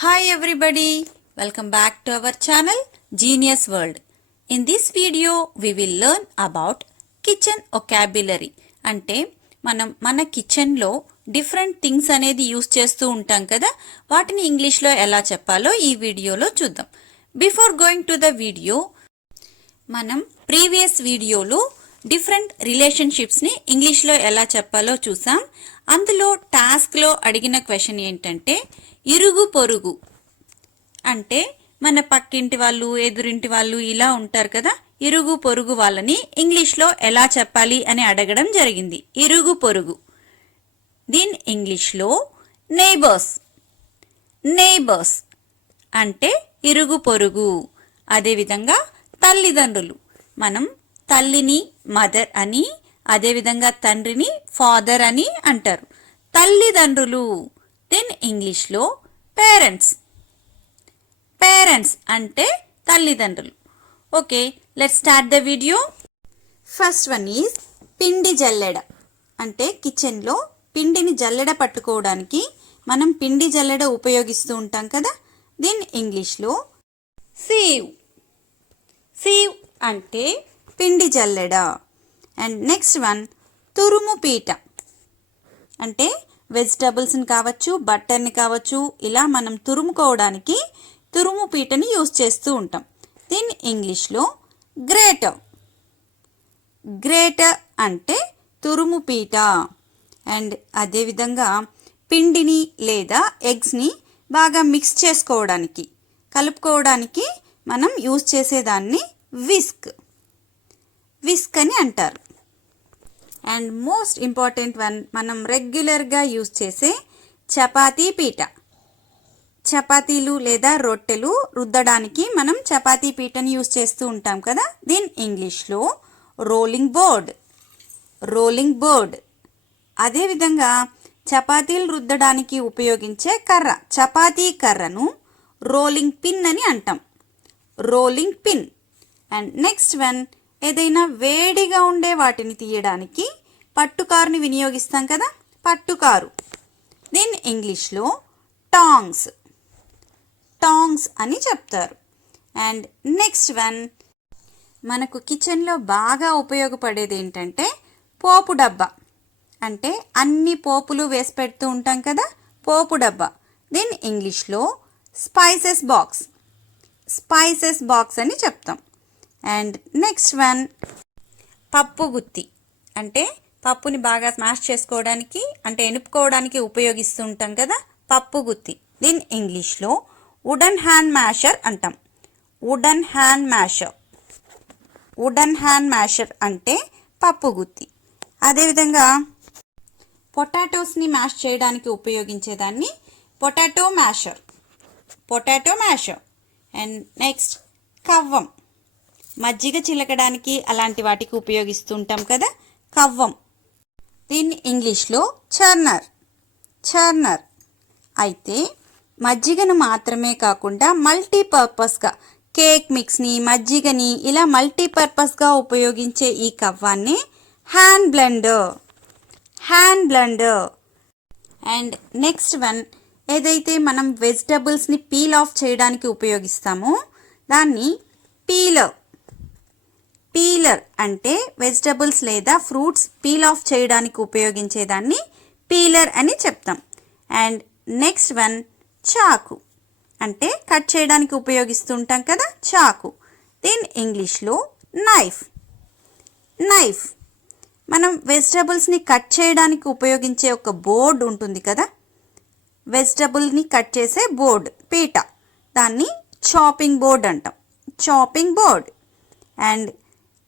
Hi everybody, welcome back to our channel Genius World. In this video we will learn about kitchen vocabulary. అంటే మన kitchen లో different things అనేది use చేస్తూ ఉంటాం కదా, వాటిని ఇంగ్లీష్ లో ఎలా చెప్పాలో ఈ వీడియోలో చూద్దాం. Before going to the video, మనం ప్రీవియస్ వీడియోలో డిఫరెంట్ రిలేషన్షిప్స్ ని ఇంగ్లీష్ లో ఎలా చెప్పాలో చూసాం. అందులో టాస్క్ లో అడిగిన క్వశ్చన్ ఏంటంటే ఇరుగు పొరుగు అంటే మన పక్కింటి వాళ్ళు, ఎదురింటి వాళ్ళు ఇలా ఉంటారు కదా, ఇరుగు పొరుగు వాళ్ళని ఇంగ్లీష్లో ఎలా చెప్పాలి అని అడగడం జరిగింది. ఇరుగు పొరుగు, దీని ఇంగ్లీష్లో నైబర్స్. నైబర్స్ అంటే ఇరుగు పొరుగు. అదేవిధంగా తల్లిదండ్రులు, మనం తల్లిని మదర్ అని, అదేవిధంగా తండ్రిని ఫాదర్ అని అంటారు. తల్లిదండ్రులు, దీని ఇంగ్లీష్లో పేరెంట్స్. పేరెంట్స్ అంటే తల్లిదండ్రులు. Okay, let's start the video. First one is పిండి జల్లెడ. అంటే కిచెన్లో పిండిని జల్లెడ పట్టుకోవడానికి మనం పిండి జల్లెడ ఉపయోగిస్తూ ఉంటాం కదా, దీని ఇంగ్లీష్లో సీవ్. సీవ్ అంటే పిండి జల్లెడ. అండ్ నెక్స్ట్ వన్ తురుము పీట. అంటే వెజిటబుల్స్ని కావచ్చు, బట్టర్ని కావచ్చు, ఇలా మనం తురుముకోవడానికి తురుము పీటని యూజ్ చేస్తూ ఉంటాం. దీని ఇంగ్లీష్లో గ్రేటర్. గ్రేటర్ అంటే తురుము పీట. అండ్ అదేవిధంగా పిండిని లేదా ఎగ్స్ని బాగా మిక్స్ చేసుకోవడానికి, కలుపుకోవడానికి మనం యూజ్ చేసేదాన్ని విస్క్. విస్క్ అని అంటారు. అండ్ మోస్ట్ ఇంపార్టెంట్ వన్, మనం రెగ్యులర్గా యూజ్ చేసే చపాతీ పీట. చపాతీలు లేదా రొట్టెలు రుద్దడానికి మనం చపాతీ పీటని యూజ్ చేస్తూ ఉంటాం కదా, దీని ఇంగ్లీష్లో రోలింగ్ బోర్డ్. Rolling board. అదేవిధంగా చపాతీలు రుద్దడానికి ఉపయోగించే కర్ర, చపాతీ కర్రను రోలింగ్ పిన్ అని అంటాం. Rolling pin. And next one, ఏదైనా వేడిగా ఉండే వాటిని తీయడానికి పట్టుకారుని వినియోగిస్తాం కదా, పట్టుకారు. దీని ఇంగ్లీష్లో టాంగ్స్. టాంగ్స్ అని చెప్తారు. అండ్ నెక్స్ట్ వన్, మనకు కిచెన్లో బాగా ఉపయోగపడేది ఏంటంటే పోపు డబ్బా. అంటే అన్ని పోపులు వేసి పెడుతూ ఉంటాం కదా, పోపు డబ్బా. దీని ఇంగ్లీష్లో స్పైసెస్ బాక్స్. స్పైసెస్ బాక్స్ అని చెప్తాం. అండ్ నెక్స్ట్ వన్ పప్పు గుత్తి. అంటే పప్పుని బాగా స్మాష్ చేసుకోవడానికి, అంటే ఎనుపుకోవడానికి ఉపయోగిస్తూ ఉంటాం కదా, పప్పు గుత్తి. దీని ఇంగ్లీష్లో వుడెన్ హ్యాండ్ మ్యాషర్ అంటాం. Wooden hand masher. Wooden hand masher అంటే పప్పు గుత్తి. అదేవిధంగా పొటాటోస్ని మ్యాష్ చేయడానికి ఉపయోగించేదాన్ని potato masher. Potato masher. And next కవ్వం. మజ్జిగ చిలకడానికి అలాంటి వాటికి ఉపయోగిస్తూ ఉంటాం కదా, కవ్వం. దీన్ని ఇంగ్లీష్లో చర్నర్. చర్నర్. అయితే మజ్జిగను మాత్రమే కాకుండా మల్టీపర్పస్గా కేక్ మిక్స్ని, మజ్జిగని ఇలా మల్టీపర్పస్గా ఉపయోగించే ఈ కవ్వాన్ని hand blender. Hand blender. And next one, ఏదైతే మనం వెజిటబుల్స్ని పీల్ ఆఫ్ చేయడానికి ఉపయోగిస్తామో దాన్ని పీలర్. పీలర్ అంటే వెజిటబుల్స్ లేదా ఫ్రూట్స్ పీల్ ఆఫ్ చేయడానికి ఉపయోగించేదాన్ని పీలర్ అని చెప్తాం. అండ్ నెక్స్ట్ వన్ చాకు. అంటే కట్ చేయడానికి ఉపయోగిస్తుంటాం కదా, చాకు. దీని ఇంగ్లీష్లో నైఫ్. నైఫ్. మనం వెజిటబుల్స్ని కట్ చేయడానికి ఉపయోగించే ఒక బోర్డ్ ఉంటుంది కదా, వెజిటబుల్ని కట్ చేసే బోర్డ్, పీట, దాన్ని చాపింగ్ బోర్డ్ అంటాం. Chopping board. అండ్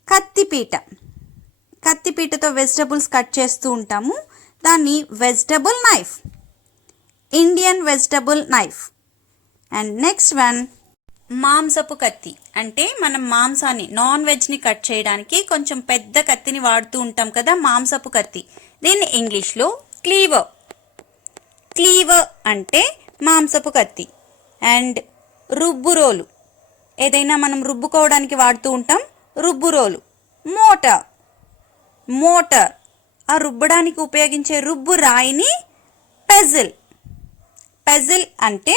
కత్తిపీట. కత్తిపీటతో వెజిటబుల్స్ కట్ చేస్తూ ఉంటాము, దాన్ని vegetable knife. Indian vegetable knife. And next one మాంసపు కత్తి. అంటే మనం మాంసాన్ని, నాన్ వెజ్ని కట్ చేయడానికి కొంచెం పెద్ద కత్తిని వాడుతూ ఉంటాం కదా, మాంసపు కత్తి. దీన్ని ఇంగ్లీష్లో క్లీవర్. క్లీవర్ అంటే మాంసపు కత్తి. అండ్ రుబ్బురోలు. ఏదైనా మనం రుబ్బుకోవడానికి వాడుతూ ఉంటాం, రుబ్బురోలు. మోటార్. మోటార్. ఆ రుబ్బడానికి ఉపయోగించే రుబ్బు రాయిని పెజిల్. పెజిల్ అంటే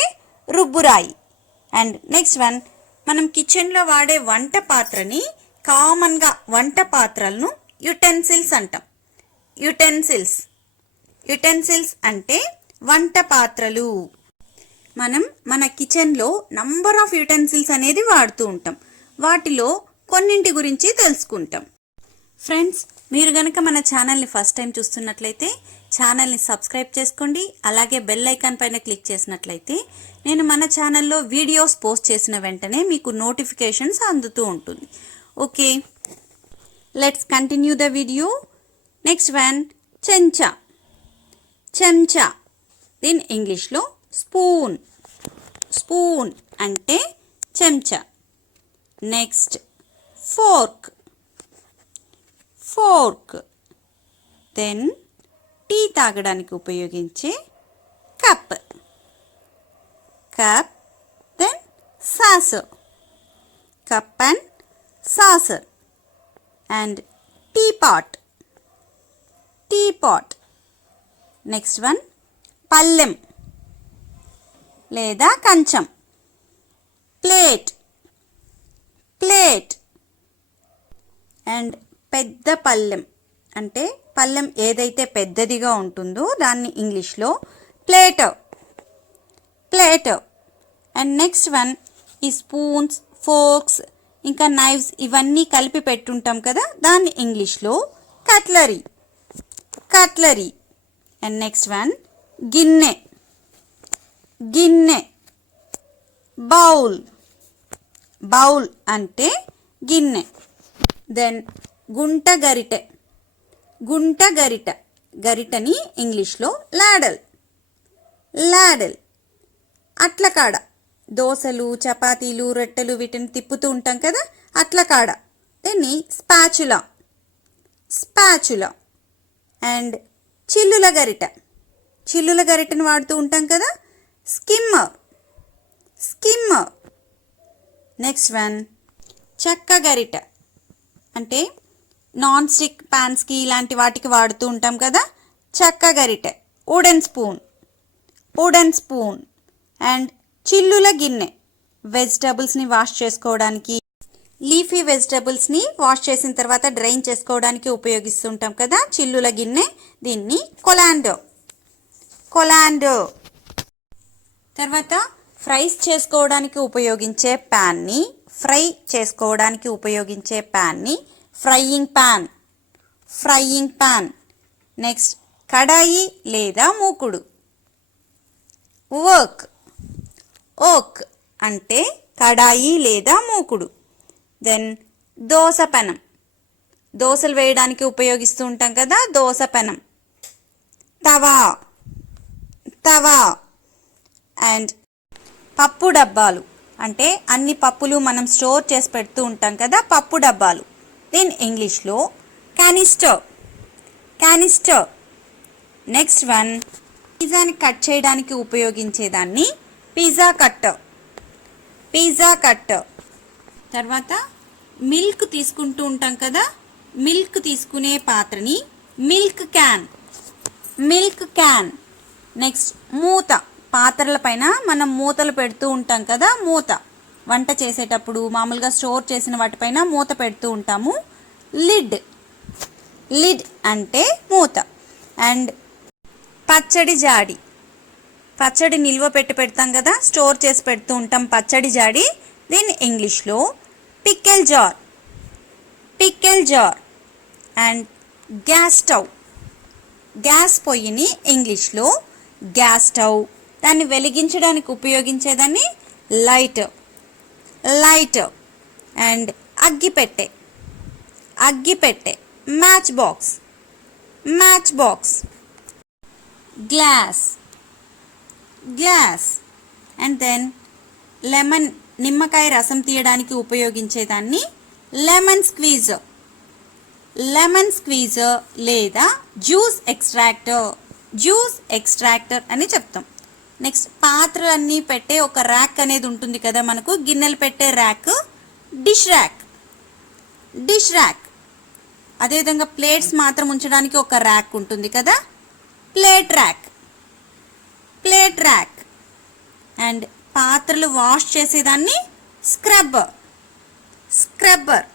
రుబ్బురాయి. అండ్ నెక్స్ట్ వన్, మనం కిచెన్లో వాడే వంట పాత్రని కామన్గా వంట పాత్రలను యుటెన్సిల్స్ అంటాం. యుటెన్సిల్స్ అంటే వంట పాత్రలు. మనం మన కిచెన్లో నంబర్ ఆఫ్ యుటెన్సిల్స్ అనేది వాడుతూ ఉంటాం. వాటిలో కొన్నింటి గురించి తెలుసుకుంటాం. ఫ్రెండ్స్, మీరు కనుక మన ఛానల్ని ఫస్ట్ టైం చూస్తున్నట్లయితే ఛానల్ని సబ్స్క్రైబ్ చేసుకోండి. అలాగే బెల్ ఐకాన్ పైన క్లిక్ చేసినట్లయితే నేను మన ఛానల్లో వీడియోస్ పోస్ట్ చేసిన వెంటనే మీకు నోటిఫికేషన్స్ అందుతూ ఉంటుంది. Okay, let's continue the video. Next one, చెంచా. దీని ఇంగ్లీష్లో స్పూన్ అంటే చెంచా. Next, fork. దెన్ టీ తాగడానికి ఉపయోగించే cup. Then saucer. Cup and saucer. And teapot. Next one, పళ్ళెం లేదా కంచం. ప్లేట్. అండ్ పెద్ద పళ్ళెం అంటే పళ్ళెం ఏదైతే పెద్దదిగా ఉంటుందో దాన్ని ఇంగ్లీష్లో ప్లేట్. అండ్ నెక్స్ట్ వన్, ఈ స్పూన్స్, ఫోర్క్స్ ఇంకా నైఫ్స్ ఇవన్నీ కలిపి పెట్టుంటాం కదా, దాన్ని ఇంగ్లీష్లో కట్లరీ. అండ్ నెక్స్ట్ వన్, గిన్నె. బౌల్ అంటే గిన్నె. దెన్ గుంట గరిటని ఇంగ్లీష్లో లాడల్. అట్లకాడ, దోసలు, చపాతీలు, రొట్టెలు వీటిని తిప్పుతూ ఉంటాం కదా, అట్లకాడ. దీన్ని స్పాచులా. అండ్ చిల్లుల గరిటని వాడుతూ ఉంటాం కదా, స్కిమ్మర్. నెక్స్ట్ వన్, చెక్క గరిట అంటే నాన్ స్టిక్ ప్యాన్స్కి ఇలాంటి వాటికి వాడుతూ ఉంటాం కదా, చెక్క గరిట. Wooden spoon. అండ్ చిల్లుల గిన్నె, వెజిటబుల్స్ని వాష్ చేసుకోవడానికి, లీఫీ వెజిటబుల్స్ని వాష్ చేసిన తర్వాత డ్రైన్ చేసుకోవడానికి ఉపయోగిస్తుంటాం కదా, చిల్లుల గిన్నె. దీన్ని కొలాండో. తర్వాత ఫ్రైస్ చేసుకోవడానికి ఉపయోగించే ప్యాన్ని ఫ్రైయింగ్ పాన్. నెక్స్ట్, కడాయి లేదా మూకుడు. ఓక్ అంటే కడాయి లేదా మూకుడు. దెన్ దోసపెనం, దోసలు వేయడానికి ఉపయోగిస్తూ ఉంటాం కదా, దోసపెనం. తవా. అండ్ పప్పు డబ్బాలు అంటే అన్ని పప్పులు మనం స్టోర్ చేసి పెడుతూ ఉంటాం కదా, పప్పు డబ్బాలు. దీని ఇంగ్లీష్లో క్యానిస్టర్. నెక్స్ట్ వన్, పిజ్జాని కట్ చేయడానికి ఉపయోగించేదాన్ని పిజ్జా కట్టర్. తర్వాత మిల్క్ తీసుకుంటూ ఉంటాం కదా, మిల్క్ తీసుకునే పాత్రని మిల్క్ క్యాన్. నెక్స్ట్, మూత. పాత్రల పైన మనం మూతలు పెడుతూ ఉంటాం కదా, మూత. వంట చేసేటప్పుడు మామూలుగా స్టోర్ చేసిన వాటిపైన మూత పెడుతూ ఉంటాము. లిడ్ అంటే మూత. అండ్ పచ్చడి నిల్వ పెడతాం కదా, స్టోర్ చేసి పెడుతూ ఉంటాం పచ్చడి జాడి. దీన్ని ఇంగ్లీష్లో పికెల్ జార్. అండ్ గ్యాస్ పొయ్యిని ఇంగ్లీష్లో గ్యాస్ స్టవ్. దాన్ని వెలిగించడానికి ఉపయోగించేదాన్ని లైటర్. అండ్ అగ్గిపెట్టె match box. Glass. And then lemon, నిమ్మకాయ రసం తీయడానికి ఉపయోగించేదాన్ని లెమన్ స్క్వీజర్ లేదా జ్యూస్ ఎక్స్ట్రాక్టర్ అని చెప్తాం. నెక్స్ట్, పాత్రలన్నీ పెట్టే ఒక ర్యాక్ అనేది ఉంటుంది కదా మనకు, గిన్నెలు పెట్టే ర్యాక్, డిష్ ర్యాక్. అదేవిధంగా ప్లేట్స్ మాత్రం ఉంచడానికి ఒక ర్యాక్ ఉంటుంది కదా, ప్లేట్ ర్యాక్. అండ్ పాత్రలు వాష్ చేసేదాన్ని స్క్రబ్బర్. స్క్రబ్బర్.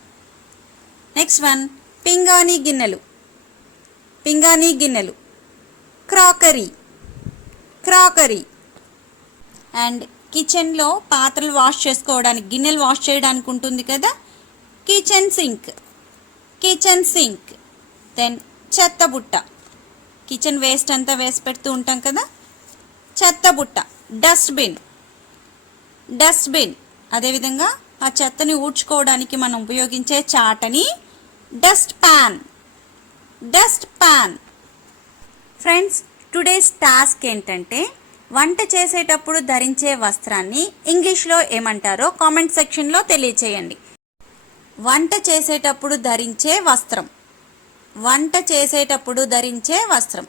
నెక్స్ట్ వన్ పింగాణీ గిన్నెలు. పింగాణీ గిన్నెలు. క్రాకరీ. క్రాకరీ. అండ్ కిచెన్లో పాత్రలు వాష్ చేసుకోవడానికి, గిన్నెలు వాష్ చేయడానికి ఉంటుంది కదా, kitchen sink. Kitchen sink. Then చెత్తబుట్ట. కిచెన్ వేస్ట్ అంతా వేసి పెడుతూ ఉంటాం కదా, చెత్తబుట్ట. డస్ట్బిన్. డస్ట్బిన్. అదేవిధంగా ఆ చెత్తని ఊడ్చుకోవడానికి మనం ఉపయోగించే చాటని dust pan. Dust pan. Friends, today's task ఏంటంటే వంట చేసేటప్పుడు ధరించే వస్త్రాన్ని ఇంగ్లీష్లో ఏమంటారో కామెంట్ సెక్షన్లో తెలియచేయండి. వంట చేసేటప్పుడు ధరించే వస్త్రం. వంట చేసేటప్పుడు ధరించే వస్త్రం.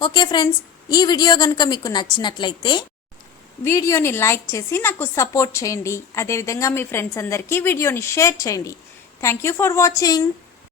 ఓకే ఫ్రెండ్స్, ఈ వీడియో కనుక మీకు నచ్చినట్లయితే వీడియోని లైక్ చేసి నాకు సపోర్ట్ చేయండి. అదేవిధంగా మీ ఫ్రెండ్స్ అందరికీ వీడియోని షేర్ చేయండి. Thank you for watching.